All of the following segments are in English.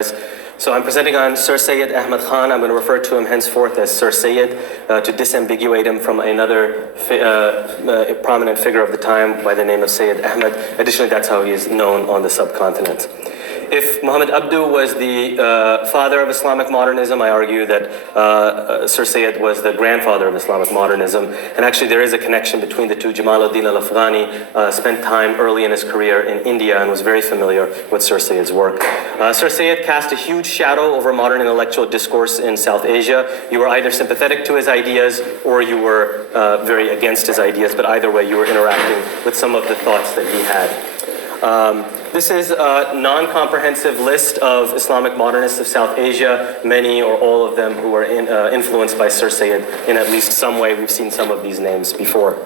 So I'm presenting on Sir Sayyid Ahmad Khan. I'm going to refer to him henceforth as Sir Sayyid to disambiguate him from another prominent figure of the time by the name of Syed Ahmad. Additionally, that's how he is known on the subcontinent. If Muhammad Abdu was the father of Islamic modernism, I argue that Sir Sayyid was the grandfather of Islamic modernism. And actually there is a connection between the two. Jamaluddin al-Afghani spent time early in his career in India and was very familiar with Sir Sayyid's work. Sir Sayyid cast a huge shadow over modern intellectual discourse in South Asia. You were either sympathetic to his ideas or you were very against his ideas, but either way you were interacting with some of the thoughts that he had. This is a non-comprehensive list of Islamic modernists of South Asia, many or all of them who were influenced by Sir Sayyid in at least some way. We've seen some of these names before.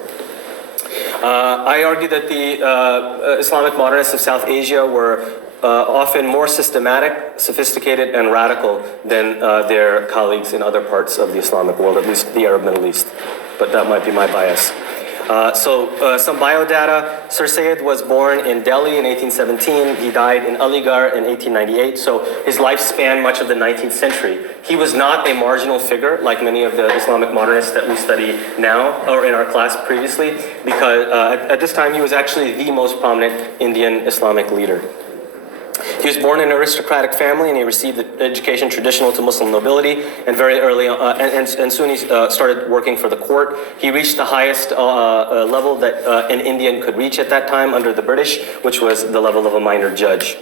I argue that the Islamic modernists of South Asia were often more systematic, sophisticated, and radical than their colleagues in other parts of the Islamic world, at least the Arab Middle East. But that might be my bias. Some biodata. Sir Sayyid was born in Delhi in 1817. He died in Aligarh in 1898. So his life spanned much of the 19th century. He was not a marginal figure like many of the Islamic modernists that we study now or in our class previously, because at this time he was actually the most prominent Indian Islamic leader. He was born in an aristocratic family and he received the education traditional to Muslim nobility, and very early on, and soon he started working for the court. He reached the highest level that an Indian could reach at that time under the British, which was the level of a minor judge.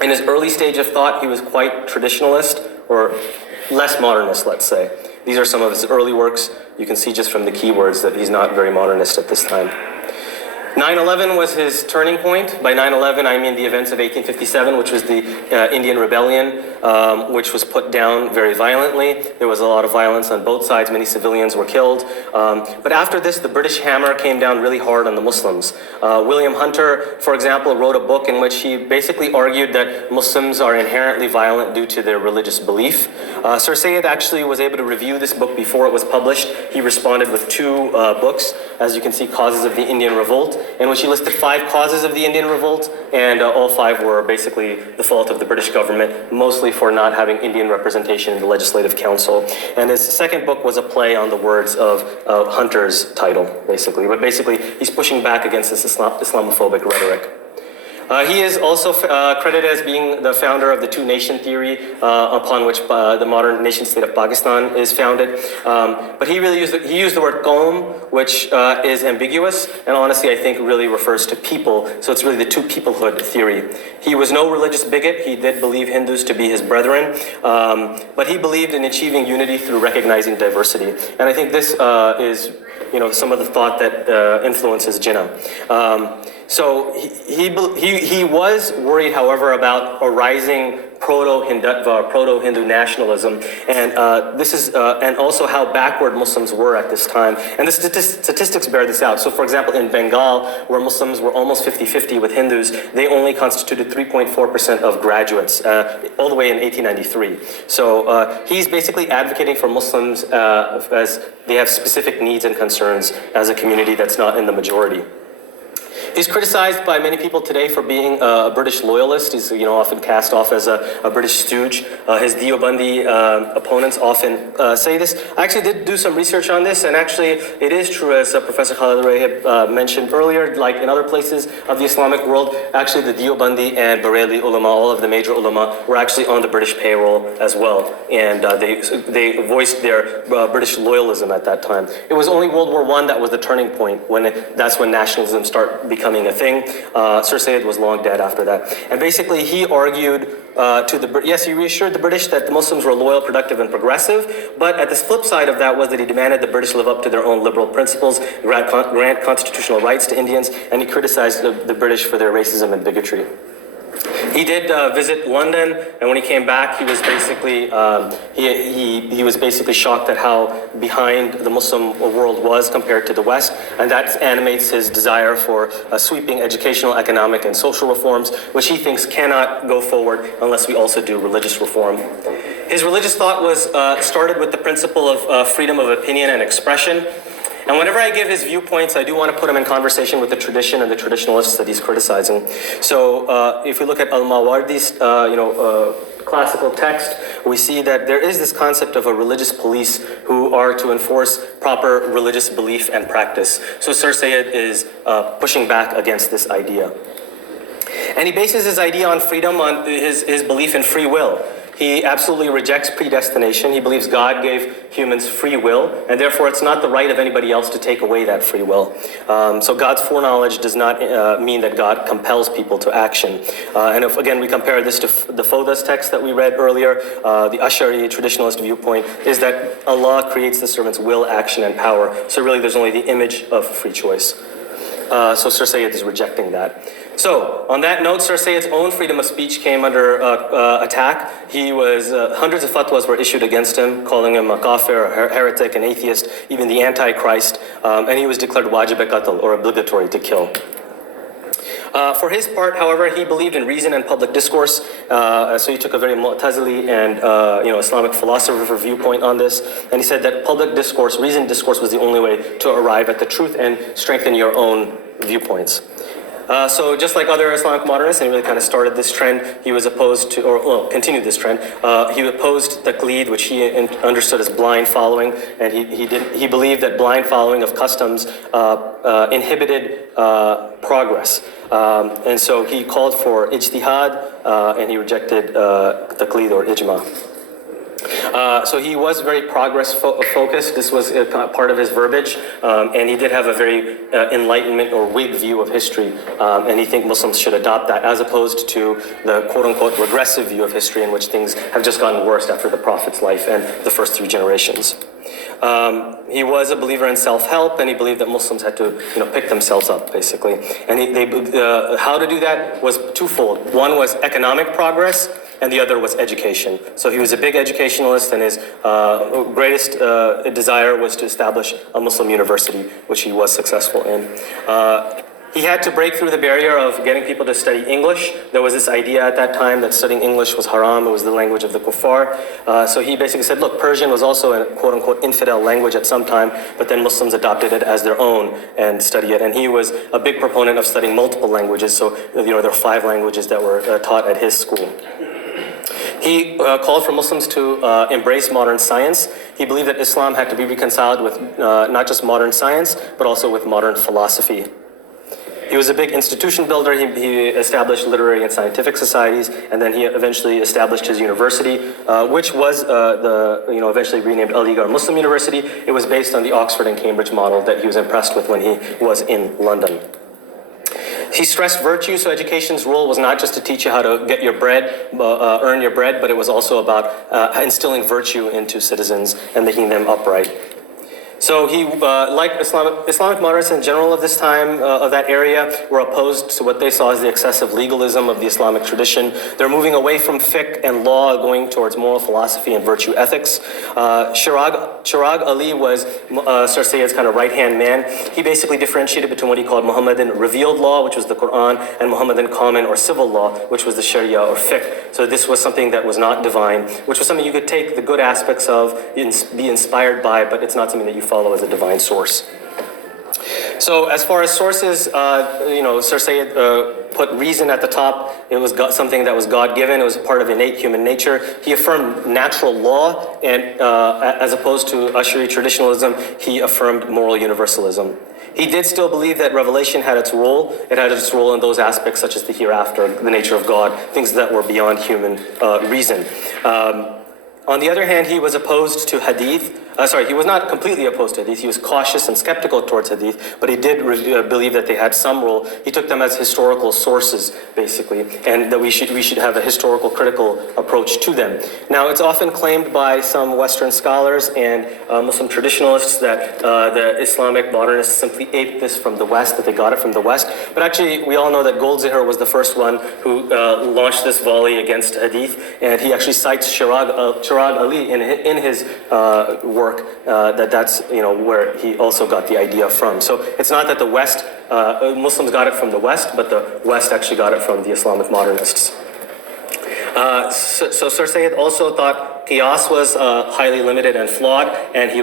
In his early stage of thought, he was quite traditionalist, or less modernist, let's say. These are some of his early works. You can see just from the keywords that he's not very modernist at this time. 9/11 was his turning point. By 9/11, I mean the events of 1857, which was the Indian Rebellion, which was put down very violently. There was a lot of violence on both sides. Many civilians were killed. But after this, the British hammer came down really hard on the Muslims. William Hunter, for example, wrote a book in which he basically argued that Muslims are inherently violent due to their religious belief. Sir Sayyid actually was able to review this book before it was published. He responded with two books, as you can see, Causes of the Indian Revolt, in which he listed 5 causes of the Indian Revolt, and all 5 were basically the fault of the British government, mostly for not having Indian representation in the Legislative Council. And his second book was a play on the words of Hunter's title, basically. But basically, he's pushing back against this Islamophobic rhetoric. He is also credited as being the founder of the two-nation theory upon which the modern nation-state of Pakistan is founded. But he used the word qaum, which is ambiguous, and honestly I think really refers to people. So it's really the two-peoplehood theory. He was no religious bigot. He did believe Hindus to be his brethren, but he believed in achieving unity through recognizing diversity. And I think this is, some of the thought that influences Jinnah. So he was worried, however, about a rising proto-Hindutva, proto-Hindu nationalism, and this is and also how backward Muslims were at this time. And the statistics bear this out. So, for example, in Bengal, where Muslims were almost 50-50 with Hindus, they only constituted 3.4% of graduates, all the way in 1893. So he's basically advocating for Muslims as they have specific needs and concerns as a community that's not in the majority. He's criticized by many people today for being a British loyalist. He's often cast off as a British stooge. His Deobandi opponents often say this. I actually did do some research on this, and actually it is true, as Professor Khalid Rahib mentioned earlier, like in other places of the Islamic world, actually the Deobandi and Bareli ulama, all of the major ulama, were actually on the British payroll as well, and they voiced their British loyalism at that time. It was only World War I that was the turning point, that's when nationalism started becoming a thing. Sir Sayyid was long dead after that. And basically he argued he reassured the British that the Muslims were loyal, productive, and progressive, but at the flip side of that was that he demanded the British live up to their own liberal principles, grant constitutional rights to Indians, and he criticized the British for their racism and bigotry. He did visit London, and when he came back, he was basically he was basically shocked at how behind the Muslim world was compared to the West, and that animates his desire for sweeping educational, economic, and social reforms, which he thinks cannot go forward unless we also do religious reform. His religious thought was started with the principle of freedom of opinion and expression. And whenever I give his viewpoints, I do want to put him in conversation with the tradition and the traditionalists that he's criticizing. So if we look at Al-Mawardi's, classical text, we see that there is this concept of a religious police who are to enforce proper religious belief and practice. So Sir Sayyid is pushing back against this idea. And he bases his idea on freedom, on his belief in free will. He absolutely rejects predestination. He believes God gave humans free will, and therefore it's not the right of anybody else to take away that free will. So God's foreknowledge does not mean that God compels people to action. And if, again, we compare this to the Foda's text that we read earlier, the Ash'ari traditionalist viewpoint is that Allah creates the servant's will, action, and power. So really there's only the image of free choice. So Sir Sayyid is rejecting that. So, on that note, Sir Sayyid's own freedom of speech came under attack. He was, hundreds of fatwas were issued against him, calling him a kafir, a heretic, an atheist, even the antichrist, and he was declared wajib-e-qatl, or obligatory to kill. For his part, however, he believed in reason and public discourse, so he took a very Mu'tazili and Islamic philosopher viewpoint on this, and he said that public discourse, reasoned discourse was the only way to arrive at the truth and strengthen your own viewpoints. So just like other Islamic modernists, and he really kind of started this trend, he was opposed to, or continued this trend, he opposed taqleed, which he understood as blind following, and he believed that blind following of customs inhibited progress. And so he called for ijtihad, and he rejected taqleed or ijma. So he was very progress focused. This was part of his verbiage, and he did have a very enlightenment or Whig view of history, and he thinks Muslims should adopt that as opposed to the quote-unquote regressive view of history in which things have just gotten worse after the Prophet's life and the first 3 generations. He was a believer in self-help, and he believed that Muslims had to, pick themselves up, basically. And how to do that was twofold. One was economic progress, and the other was education. So he was a big educationalist, and his greatest desire was to establish a Muslim university, which he was successful in. He had to break through the barrier of getting people to study English. There was this idea at that time that studying English was haram, it was the language of the kuffar. So he basically said, look, Persian was also a quote-unquote infidel language at some time, but then Muslims adopted it as their own and study it. And he was a big proponent of studying multiple languages, so there are 5 languages that were taught at his school. He called for Muslims to embrace modern science. He believed that Islam had to be reconciled with not just modern science, but also with modern philosophy. He was a big institution builder. He established literary and scientific societies, and then he eventually established his university, which was eventually renamed Aligarh Muslim University. It was based on the Oxford and Cambridge model that he was impressed with when he was in London. He stressed virtue, so education's role was not just to teach you how to get your bread, earn your bread, but it was also about instilling virtue into citizens and making them upright. So he, like Islamic moderates in general of this time, of that area, were opposed to what they saw as the excessive legalism of the Islamic tradition. They're moving away from fiqh and law, going towards moral philosophy and virtue ethics. Chirag Ali was Sir Sayyid's kind of right-hand man. He basically differentiated between what he called Muhammadan revealed law, which was the Quran, and Muhammadan common or civil law, which was the Sharia or fiqh. So this was something that was not divine, which was something you could take the good aspects of, be inspired by, but it's not something that you follow as a divine source. So as far as sources, Sir Sayyid put reason at the top. It was something that was God-given. It was a part of innate human nature. He affirmed natural law, and as opposed to Ash'ari traditionalism, he affirmed moral universalism. He did still believe that revelation had its role. It had its role in those aspects such as the hereafter, the nature of God, things that were beyond human reason. On the other hand, he was opposed to hadith. He was not completely opposed to hadith. He was cautious and skeptical towards hadith, but he did believe that they had some role. He took them as historical sources, basically, and that we should have a historical critical approach to them. Now, it's often claimed by some Western scholars and Muslim traditionalists that the Islamic modernists simply aped this from the West, that they got it from the West. But actually, we all know that Goldziher was the first one who launched this volley against hadith, and he actually cites Chirag Ali in his work. That's where he also got the idea from. So it's not that the West, Muslims got it from the West, but the West actually got it from the Islamic modernists. So Sir Sayyid also thought qiyas was highly limited and flawed, and he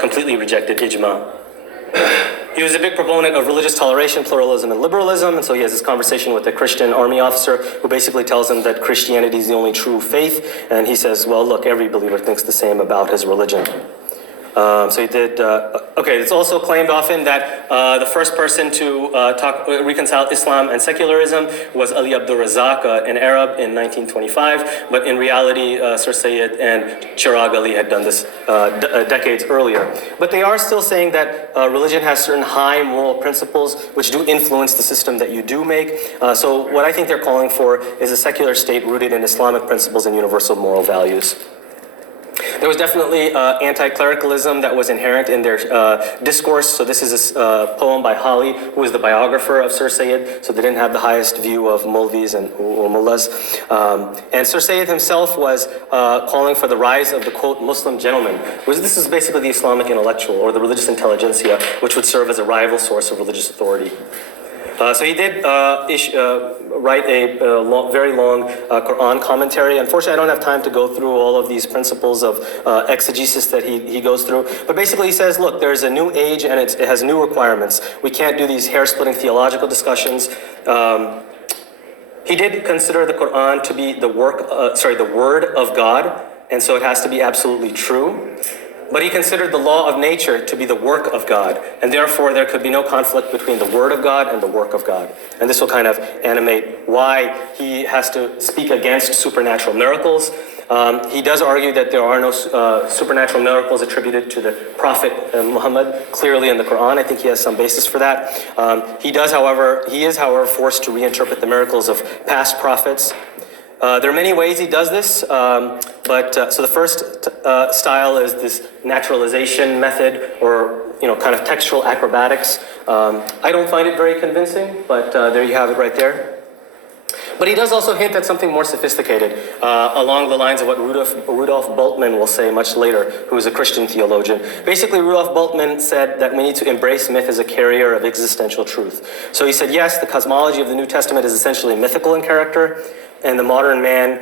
completely rejected ijma. He was a big proponent of religious toleration, pluralism, and liberalism, and so he has this conversation with a Christian army officer who basically tells him that Christianity is the only true faith, and he says, well, look, every believer thinks the same about his religion. So he did, okay, it's also claimed often that the first person to reconcile Islam and secularism was Ali Abdul Razak, an Arab in 1925, but in reality, Sir Sayyid and Chirag Ali had done this decades earlier. But they are still saying that religion has certain high moral principles which do influence the system that you do make. So what I think they're calling for is a secular state rooted in Islamic principles and universal moral values. There was definitely anti-clericalism that was inherent in their discourse. So this is a poem by Hali, who was the biographer of Sir Sayyid. So they didn't have the highest view of Maulvis and mullahs. And Sir Sayyid himself was calling for the rise of the, quote, Muslim gentleman. This is basically the Islamic intellectual or the religious intelligentsia, which would serve as a rival source of religious authority. So he did write a very long Quran commentary. Unfortunately, I don't have time to go through all of these principles of exegesis that he goes through. But basically he says, look, there's a new age and it has new requirements. We can't do these hair-splitting theological discussions. He did consider the Quran to be the word of God, and so it has to be absolutely true. But he considered the law of nature to be the work of God, and therefore there could be no conflict between the word of God and the work of God. And this will kind of animate why he has to speak against supernatural miracles. He does argue that there are no supernatural miracles attributed to the Prophet Muhammad clearly in the Quran. I think he has some basis for that. He is, however, forced to reinterpret the miracles of past prophets. There are many ways he does this, so the first style is this naturalization method, or kind of textual acrobatics. I don't find it very convincing, but there you have it right there. But he does also hint at something more sophisticated, along the lines of what Rudolf Bultmann will say much later, who is a Christian theologian. Basically, Rudolf Bultmann said that we need to embrace myth as a carrier of existential truth. So he said, yes, the cosmology of the New Testament is essentially mythical in character, and the modern man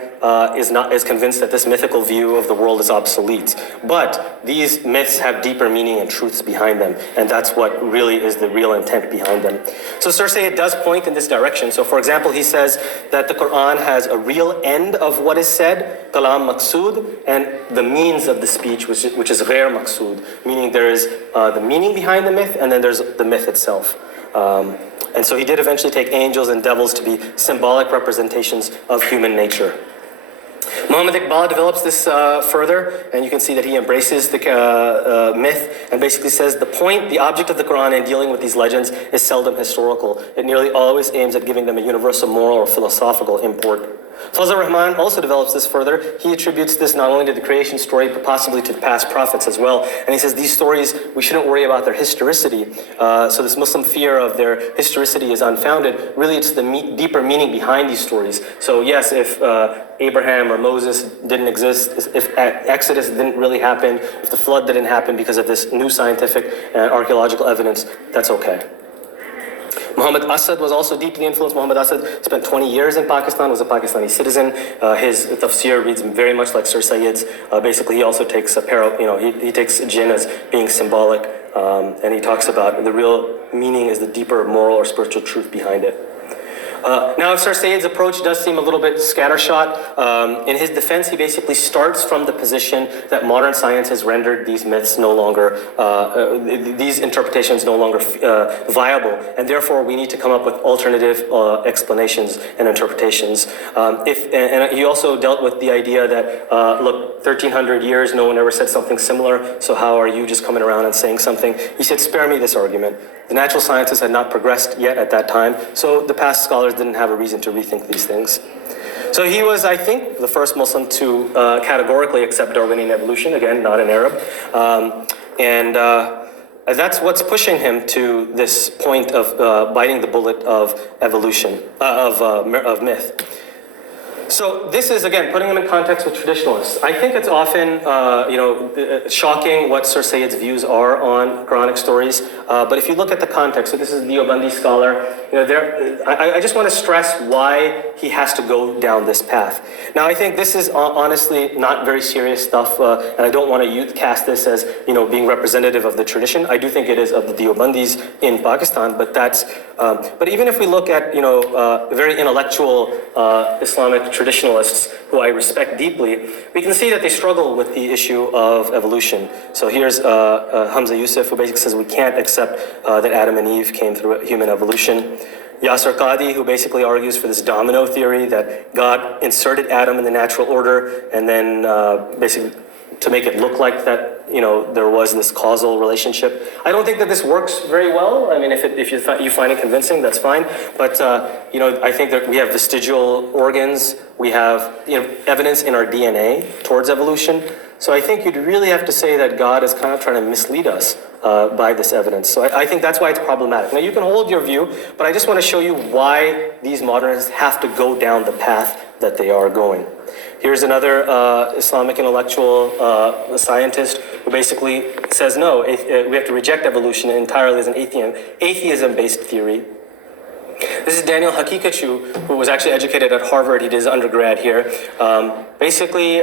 is convinced that this mythical view of the world is obsolete. But these myths have deeper meaning and truths behind them, and that's what really is the real intent behind them. So Sir Sayyid does point in this direction. So for example, he says that the Quran has a real end of what is said, kalam maqsood, and the means of the speech, which is ghair maqsood, meaning there is the meaning behind the myth, and then there's the myth itself. And so he did eventually take angels and devils to be symbolic representations of human nature. Muhammad Iqbal develops this further, and you can see that he embraces the myth and basically says the object of the Quran in dealing with these legends is seldom historical. It nearly always aims at giving them a universal moral or philosophical import. Fazl Rahman also develops this further. He attributes this not only to the creation story, but possibly to the past prophets as well. And he says these stories, we shouldn't worry about their historicity. So this Muslim fear of their historicity is unfounded. Really, it's the deeper meaning behind these stories. So yes, if Abraham or Moses didn't exist, if Exodus didn't really happen, if the flood didn't happen because of this new scientific and archaeological evidence, that's okay. Muhammad Asad was also deeply influenced. Muhammad Asad spent 20 years in Pakistan, was a Pakistani citizen. His tafsir reads very much like Sir Sayyid's. Basically, he also takes he takes jinn as being symbolic, and he talks about the real meaning is the deeper moral or spiritual truth behind it. Now, Sir Sayyid's approach does seem a little bit scattershot. In his defense, he basically starts from the position that modern science has rendered these myths no longer, these interpretations no longer viable, and therefore we need to come up with alternative explanations and interpretations. And he also dealt with the idea that, look, 1300 years, no one ever said something similar, so how are you just coming around and saying something? He said, spare me this argument. The natural sciences had not progressed yet at that time, so the past scholars didn't have a reason to rethink these things. So he was, I think, the first Muslim to categorically accept Darwinian evolution, again, not an Arab. And that's what's pushing him to this point of biting the bullet of evolution, of myth. So this is, again, putting them in context with traditionalists. I think it's often, shocking what Sir Sayyid's views are on Quranic stories. But if you look at the context, so this is the Deobandi scholar, I just want to stress why he has to go down this path. Now, I think this is honestly not very serious stuff, and I don't want to cast this as, being representative of the tradition. I do think it is of the Deobandis in Pakistan, but but even if we look at, very intellectual Islamic traditionalists who I respect deeply, we can see that they struggle with the issue of evolution. So here's Hamza Yusuf, who basically says we can't accept that Adam and Eve came through human evolution. Yasser Qadi, who basically argues for this domino theory that God inserted Adam in the natural order and then basically to make it look like that, there was this causal relationship. I don't think that this works very well. I mean, if you find it convincing, that's fine. But, I think that we have vestigial organs. We have, evidence in our DNA towards evolution. So I think you'd really have to say that God is kind of trying to mislead us by this evidence. So I think that's why it's problematic. Now, you can hold your view, but I just want to show you why these modernists have to go down the path that they are going. Here's another Islamic intellectual scientist who basically says, no, we have to reject evolution entirely as an atheism-based theory. This is Daniel Hakikachu, who was actually educated at Harvard. He did his undergrad here. Basically,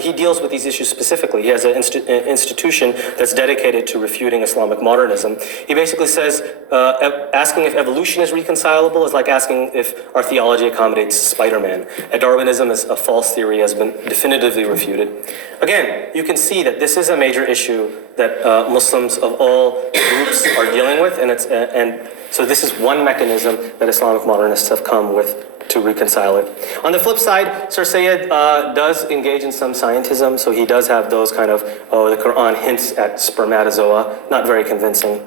he deals with these issues specifically. He has an institution that's dedicated to refuting Islamic modernism. He basically says, asking if evolution is reconcilable is like asking if our theology accommodates Spider-Man. Darwinism is a false theory, has been definitively refuted. Again, you can see that this is a major issue that Muslims of all groups are dealing with, and so this is one mechanism that Islamic modernists have come with to reconcile it. On the flip side, Sir Sayyid does engage in some scientism, so he does have those kind of, the Quran hints at spermatozoa, not very convincing.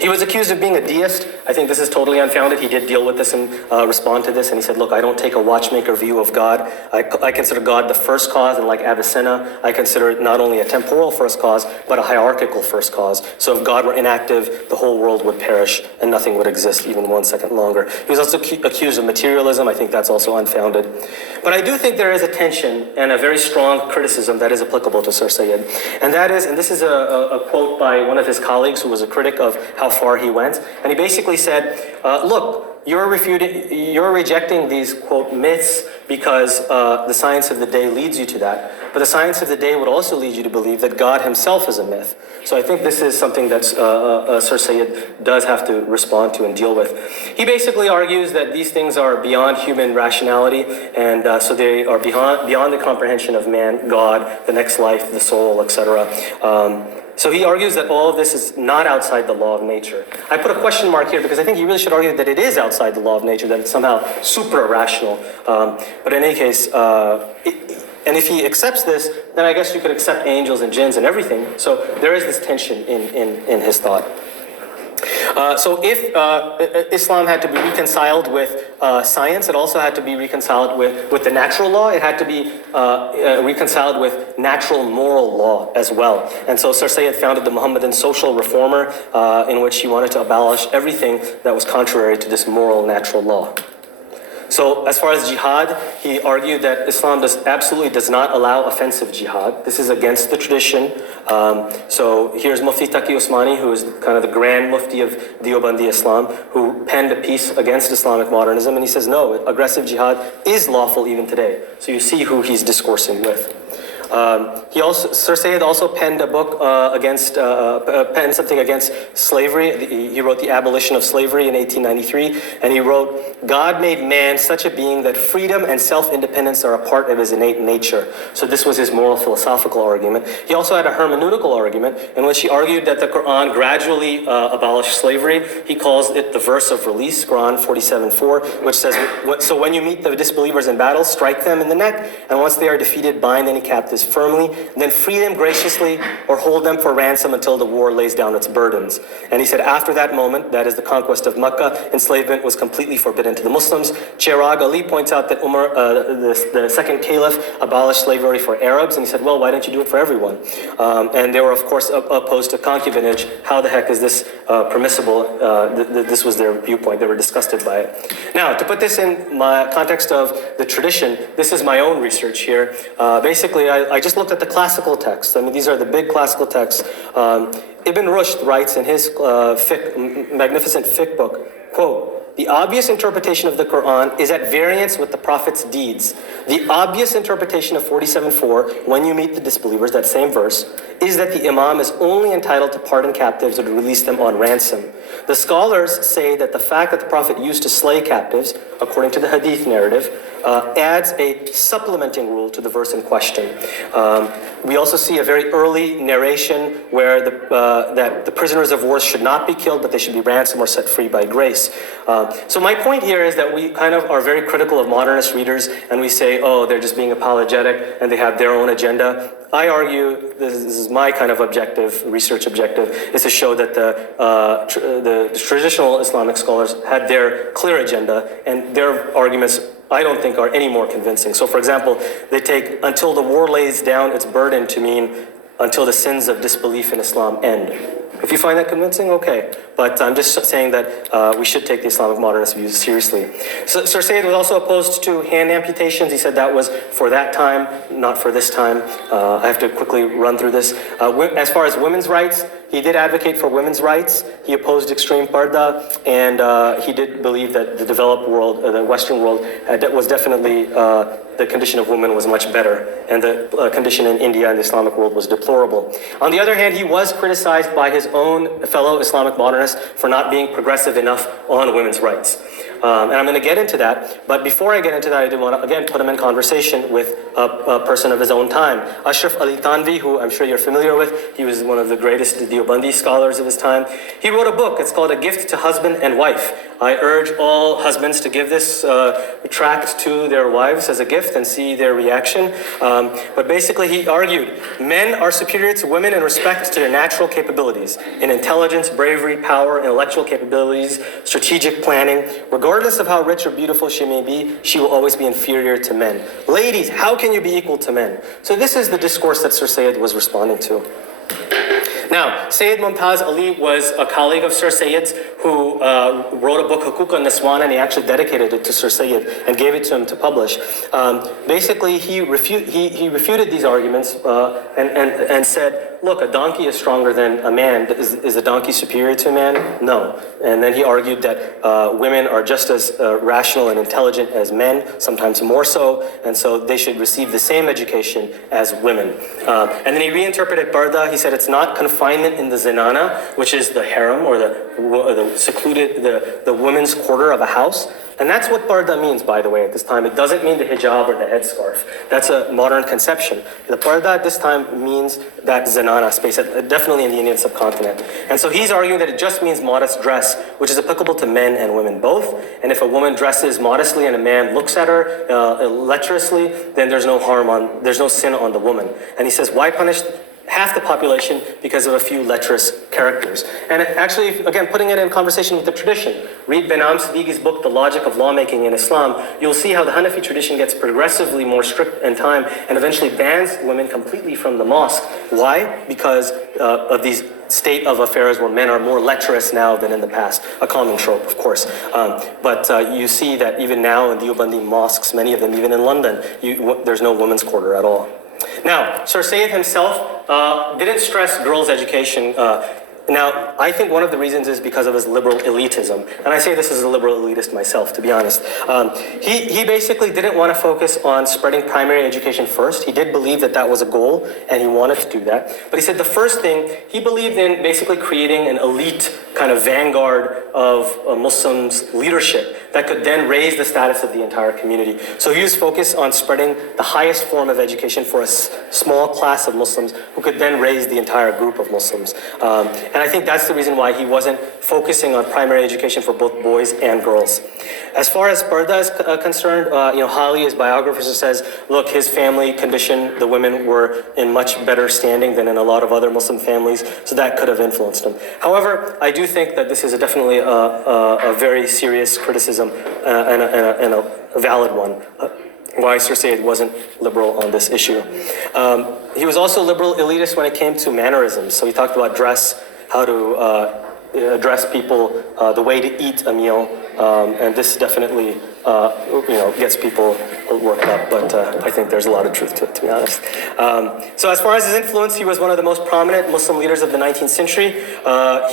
He was accused of being a deist. I think this is totally unfounded. He did deal with this and respond to this, and he said, look, I don't take a watchmaker view of God. I consider God the first cause, and like Avicenna, I consider it not only a temporal first cause, but a hierarchical first cause. So if God were inactive, the whole world would perish, and nothing would exist even 1 second longer. He was also accused of materialism. I think that's also unfounded. But I do think there is a tension and a very strong criticism that is applicable to Sir Sayyid. And that is, and this is a quote by one of his colleagues who was a critic of how far he went. And he basically said, look, you're rejecting these, quote, myths because the science of the day leads you to that. But the science of the day would also lead you to believe that God himself is a myth. So I think this is something that Sir Sayyid does have to respond to and deal with. He basically argues that these things are beyond human rationality, and so they are beyond the comprehension of man, God, the next life, the soul, etc. So he argues that all of this is not outside the law of nature. I put a question mark here because I think he really should argue that it is outside the law of nature, that it's somehow super-rational. But in any case, and if he accepts this, then I guess you could accept angels and jinns and everything. So there is this tension in his thought. So if Islam had to be reconciled with science, it also had to be reconciled with the natural law. It had to be reconciled with natural moral law as well. And so Sir Sayyid founded the Muhammadan Social Reformer, in which he wanted to abolish everything that was contrary to this moral natural law. So as far as jihad, he argued that Islam absolutely does not allow offensive jihad. This is against the tradition. So here's Mufti Taqi Usmani, who is kind of the grand Mufti of Deobandi Islam, who penned a piece against Islamic modernism, and he says, no, aggressive jihad is lawful even today. So you see who he's discoursing with. Sir Sayyid also penned a book penned something against slavery. He wrote The Abolition of Slavery in 1893, and he wrote, God made man such a being that freedom and self-independence are a part of his innate nature. So this was his moral philosophical argument. He also had a hermeneutical argument in which he argued that the Quran gradually abolished slavery. He calls it the verse of release, Quran 47:4, which says, so when you meet the disbelievers in battle, strike them in the neck, and once they are defeated, bind any captives firmly, then free them graciously or hold them for ransom until the war lays down its burdens. And he said after that moment, that is the conquest of Mecca, enslavement was completely forbidden to the Muslims. Chirag Ali points out that Umar, the second caliph, abolished slavery for Arabs, and he said, well, why don't you do it for everyone? And they were, of course, opposed to concubinage. How the heck is this permissible. This was their viewpoint. They were disgusted by it. Now, to put this in my context of the tradition, this is my own research here. Basically, I just looked at the classical texts. I mean, these are the big classical texts. Ibn Rushd writes in his magnificent fiqh book, quote, "The obvious interpretation of the Quran is at variance with the Prophet's deeds. The obvious interpretation of 47:4, when you meet the disbelievers, that same verse, is that the Imam is only entitled to pardon captives or to release them on ransom. The scholars say that the fact that the Prophet used to slay captives, according to the Hadith narrative, adds a supplementing rule to the verse in question. We also see a very early narration where that the prisoners of war should not be killed, but they should be ransomed or set free by grace. So my point here is that we kind of are very critical of modernist readers, and we say, oh, they're just being apologetic and they have their own agenda. I argue, this is my kind of objective, research objective, is to show that the traditional Islamic scholars had their clear agenda, and their arguments, I don't think, are any more convincing. So for example, they take until the war lays down its burden to mean until the sins of disbelief in Islam end. If you find that convincing, okay. But I'm just saying that we should take the Islamic modernist views seriously. So, Sir Sayyid was also opposed to hand amputations. He said that was for that time, not for this time. I have to quickly run through this. As far as women's rights, he did advocate for women's rights. He opposed extreme parda, and he did believe that the developed world, the Western world, was definitely the condition of women was much better, and the condition in India and the Islamic world was deplorable. On the other hand, he was criticized by his own fellow Islamic modernists for not being progressive enough on women's rights. And I'm going to get into that, but before I get into that, I did want to again put him in conversation with a person of his own time. Ashraf Ali Tanvi, who I'm sure you're familiar with, he was one of the greatest Deobandi scholars of his time. He wrote a book, it's called A Gift to Husband and Wife. I urge all husbands to give this tract to their wives as a gift and see their reaction. But basically he argued, men are superior to women in respect to their natural capabilities, in intelligence, bravery, power, intellectual capabilities, strategic planning. Regardless of how rich or beautiful she may be, she will always be inferior to men. Ladies, how can you be equal to men? So this is the discourse that Sir Sayyid was responding to. Now, Sayyid Mumtaz Ali was a colleague of Sir Sayyid's who wrote a book, Hukuk al-Niswan, and he actually dedicated it to Sir Sayyid and gave it to him to publish. Basically, he refuted these arguments and said, look, a donkey is stronger than a man. Is a donkey superior to a man? No. And then he argued that women are just as rational and intelligent as men, sometimes more so, and so they should receive the same education as women. And then he reinterpreted Barda. He said it's not confinement in the zinana, which is the harem or the secluded, the women's quarter of a house. And that's what parda means, by the way, at this time. It doesn't mean the hijab or the headscarf. That's a modern conception. The parda at this time means that zinana space, definitely in the Indian subcontinent. And so he's arguing that it just means modest dress, which is applicable to men and women both. And if a woman dresses modestly and a man looks at her lecherously, then there's no sin on the woman. And he says, why punish half the population because of a few lecherous characters? And actually, again, putting it in conversation with the tradition, read Benam Siddiqi's book, The Logic of Lawmaking in Islam, you'll see how the Hanafi tradition gets progressively more strict in time and eventually bans women completely from the mosque. Why? Because of these state of affairs where men are more lecherous now than in the past. A common trope, of course. But you see that even now in Deobandi mosques, many of them, even in London, there's no women's quarter at all. Now, Sir Sayyid himself didn't stress girls' education. Now, I think one of the reasons is because of his liberal elitism. And I say this as a liberal elitist myself, to be honest. He basically didn't want to focus on spreading primary education first. He did believe that that was a goal, and he wanted to do that. But he said the first thing, he believed in basically creating an elite kind of vanguard of Muslims' leadership that could then raise the status of the entire community. So he was focused on spreading the highest form of education for a small class of Muslims who could then raise the entire group of Muslims. And I think that's the reason why he wasn't focusing on primary education for both boys and girls. As far as Barda is concerned, Hali, his biographer, says, look, his family condition, the women were in much better standing than in a lot of other Muslim families, so that could have influenced him. However, I do think that this is definitely a very serious criticism and a valid one. Why Sir Sayyid wasn't liberal on this issue. He was also liberal elitist when it came to mannerisms. So he talked about dress, how to address people the way to eat a meal, and this definitely gets people worked up, but I think there's a lot of truth to it, to be honest. So as far as his influence, he was one of the most prominent Muslim leaders of the 19th century.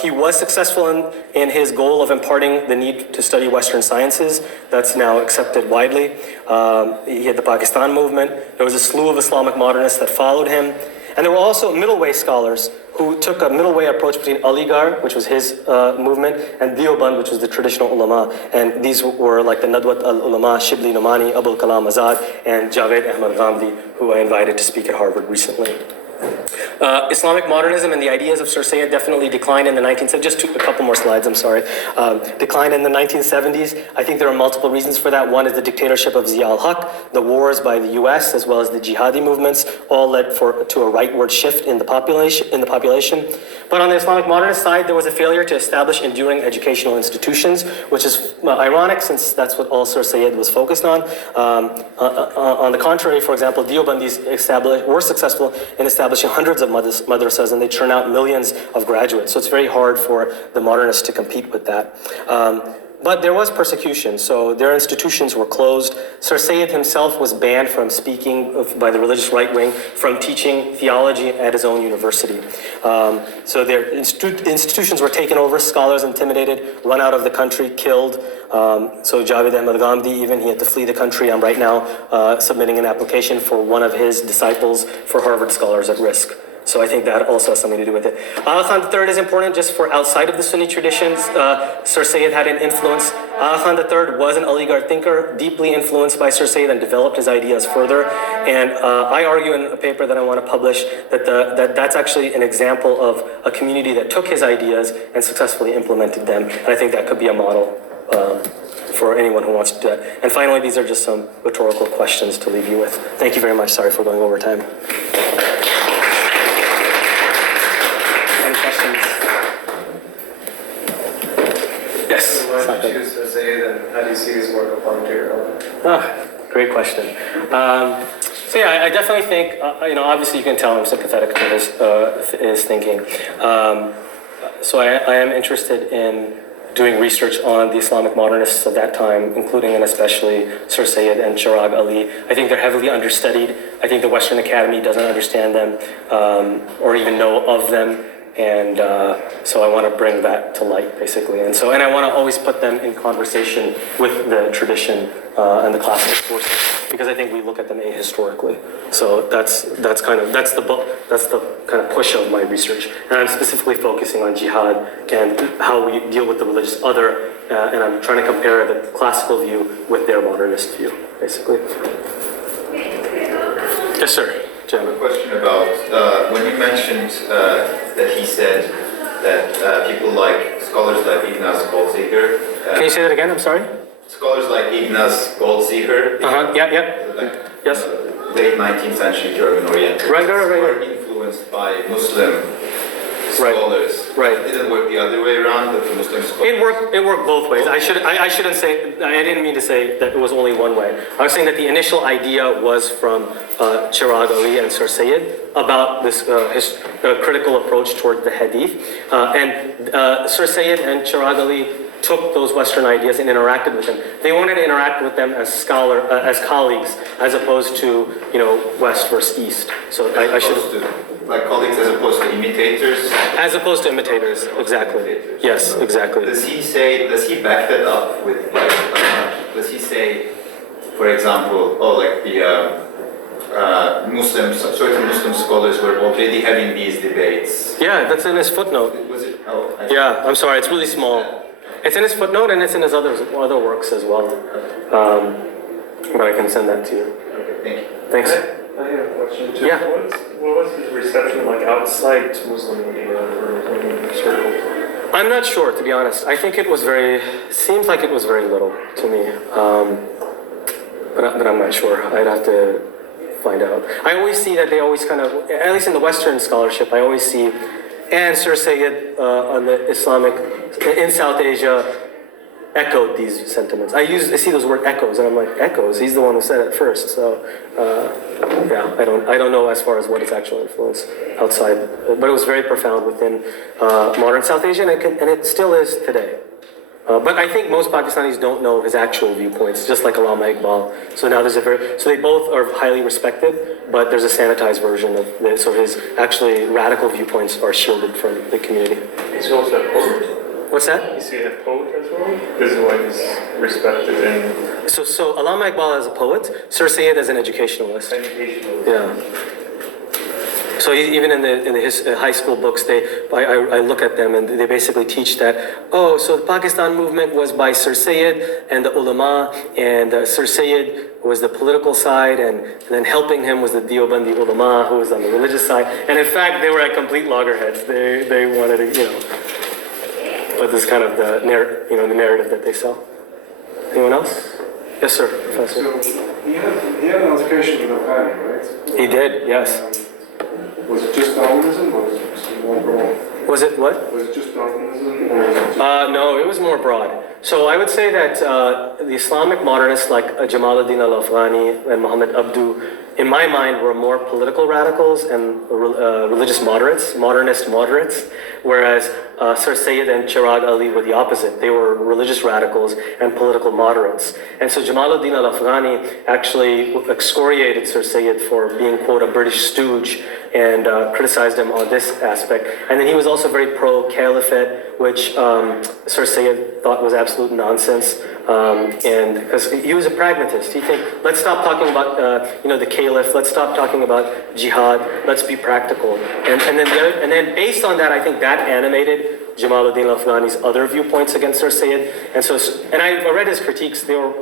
He was successful in his goal of imparting the need to study Western sciences. That's now accepted widely. He had the Pakistan movement. There was a slew of Islamic modernists that followed him. And there were also middle way scholars who took a middle way approach between Aligarh, which was his movement, and Deoband, which was the traditional ulama. And these were like the Nadwat al-Ulama, Shibli Nomani, Abul Kalam Azad, and Javed Ahmad Ghamdi, who I invited to speak at Harvard recently. Islamic modernism and the ideas of Sir Sayyid definitely declined in the 1970s. Just a couple more slides, I'm sorry. Declined in the 1970s. I think there are multiple reasons for that. One is the dictatorship of Zia al-Haq, the wars by the US, as well as the jihadi movements, all led to a rightward shift in the population. But on the Islamic modernist side, there was a failure to establish enduring educational institutions, which is ironic since that's what all Sir Sayyid was focused on. On the contrary, for example, Deobandis were successful in establishing hundreds of madrasas, and they churn out millions of graduates. So it's very hard for the modernists to compete with that. But there was persecution, so their institutions were closed. Sir Sayyid himself was banned from speaking by the religious right wing, from teaching theology at his own university. So their institutions were taken over, scholars intimidated, run out of the country, killed. So Javed Ahmad Ghamdi, even, he had to flee the country. I'm right now submitting an application for one of his disciples for Harvard Scholars at Risk. So I think that also has something to do with it. Agha Khan III is important just for outside of the Sunni traditions. Sir Sayyid had an influence. Agha Khan III was an oligarch thinker, deeply influenced by Sir Sayyid and developed his ideas further. And I argue in a paper that I want to publish that that's actually an example of a community that took his ideas and successfully implemented them. And I think that could be a model for anyone who wants to do that. And finally, these are just some rhetorical questions to leave you with. Thank you very much. Sorry for going over time. Yes. Why did you choose Sir Sayyid, and how do you see his work applying to your own? Great question. So yeah, I definitely think, obviously you can tell I'm sympathetic to his thinking. So I am interested in doing research on the Islamic modernists of that time, including and especially Sir Sayyid and Chirag Ali. I think they're heavily understudied. I think the Western Academy doesn't understand them or even know of them. And so I want to bring that to light, basically. And I want to always put them in conversation with the tradition and the classical sources, because I think we look at them ahistorically. So that's the kind of push of my research. And I'm specifically focusing on jihad and how we deal with the religious other, and I'm trying to compare the classical view with their modernist view, basically. Yes, sir. I have a question about when you mentioned that he said that scholars like Ignaz Goldziher. Can you say that again? I'm sorry. Scholars like Ignaz Goldziher. Yeah. Yes. Late 19th century German Orientalists. Right. Were influenced by Muslim scholars. Right. It didn't work the other way around, but the Muslim scholars. It worked both ways. I shouldn't say. I didn't mean to say that it was only one way. I was saying that the initial idea was from Chirag Ali and Sir Sayyid about this critical approach toward the Hadith, and Sir Sayyid and Chirag Ali took those Western ideas and interacted with them. They wanted to interact with them as colleagues, as opposed to West versus East. So I should. Like colleagues as opposed to imitators? As opposed to imitators, exactly. Yes, exactly. Does he back that up with, does he say, for example, certain Muslim scholars were already having these debates? Yeah, that's in his footnote. Was it? Yeah, I'm sorry, it's really small. It's in his footnote and it's in his other works as well. But I can send that to you. Okay, thank you. Thanks. I have a question too. Yeah. What was his reception like outside Muslim media or circles? I'm not sure, to be honest. I think seems like it was very little to me. But I'm not sure. I'd have to find out. I always see that they always kind of, at least in the Western scholarship, I always see, and Sir Sayyid on the Islamic, in South Asia, echoed these sentiments. I see those word echoes, and I'm like, echoes? He's the one who said it first, so, yeah. I don't know as far as what its actual influence outside, but it was very profound within modern South Asia, and it still is today. But I think most Pakistanis don't know his actual viewpoints, just like Allama Iqbal. So now so they both are highly respected, but there's a sanitized version of this. So his actually radical viewpoints are shielded from the community. Is he also a poet? What's that? Is he a poet as well? This is why he's respected in So Allama Iqbal as a poet, Sir Sayyid as an educationalist. educational. Yeah. So even in his high school books, I look at them and they basically teach that, so the Pakistan movement was by Sir Sayyid and the ulama, and Sir Sayyid was the political side, and then helping him was the Deobandi ulama, who was on the religious side. And in fact, they were at complete loggerheads. They wanted to, but this is kind of the narrative that they sell. Anyone else? Yes, sir, Professor. So he had an altercation with Afghani, right? He did, yes. Was it just Darwinism or was it more broad? Was it what? Was it just Darwinism or was it just... No, it was more broad. So I would say that the Islamic modernists like Jamaluddin al-Afghani and Muhammad Abdu, in my mind, were more political radicals and religious moderates, modernist moderates, whereas Sir Sayyid and Chirag Ali were the opposite. They were religious radicals and political moderates. And so Jamaluddin al-Afghani actually excoriated Sir Sayyid for being, quote, a British stooge, and criticized him on this aspect. And then he was also very pro-caliphate, which Sir Sayyid thought was absolute nonsense. And because he was a pragmatist, he think, let's stop talking about the caliph, let's stop talking about jihad, let's be practical. And then based on that, I think that animated Jamaluddin al-Afghani's other viewpoints against Sir Sayyid. And I read his critiques. They were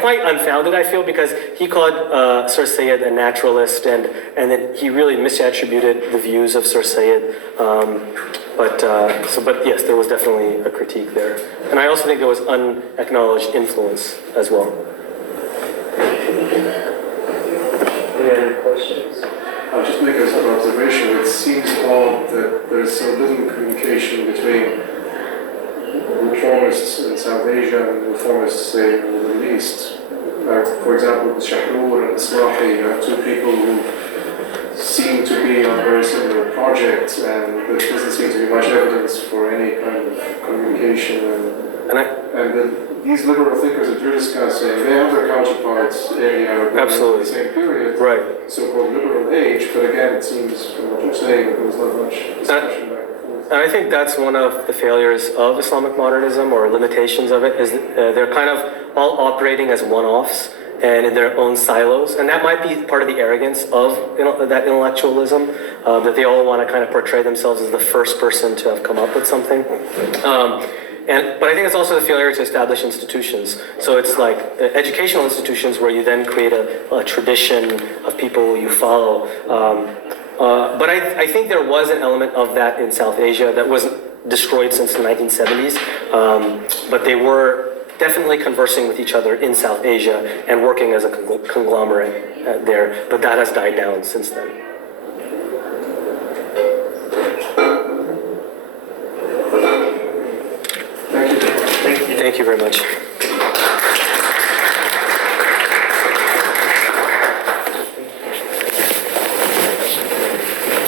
quite unfounded, I feel, because he called Sir Sayyid a naturalist, and then he really misattributed the views of Sir Sayyid. But yes, there was definitely a critique there. And I also think there was unacknowledged influence as well. Any other questions? I'll just make a sort of observation. It seems odd that there's so little communication between reformists in South Asia and reformists, say, in the Middle East. For example, Shahrur and Islahi are two people who seem to be on very similar projects, and there doesn't seem to be much evidence for any kind of communication. These liberal thinkers that you're discussing, they have their counterparts in the Arab Absolutely. the same period, Right. so-called liberal age, but again, it seems from what you're saying, there was not much discussion back and forth. And I think that's one of the failures of Islamic modernism, or limitations of it, is they're kind of all operating as one-offs and in their own silos. And that might be part of the arrogance of that intellectualism, that they all want to kind of portray themselves as the first person to have come up with something. But I think it's also the failure to establish institutions. So it's like educational institutions where you then create a tradition of people you follow. But I think there was an element of that in South Asia that wasn't destroyed since the 1970s. But they were definitely conversing with each other in South Asia and working as a conglomerate there. But that has died down since then. Thank you very much.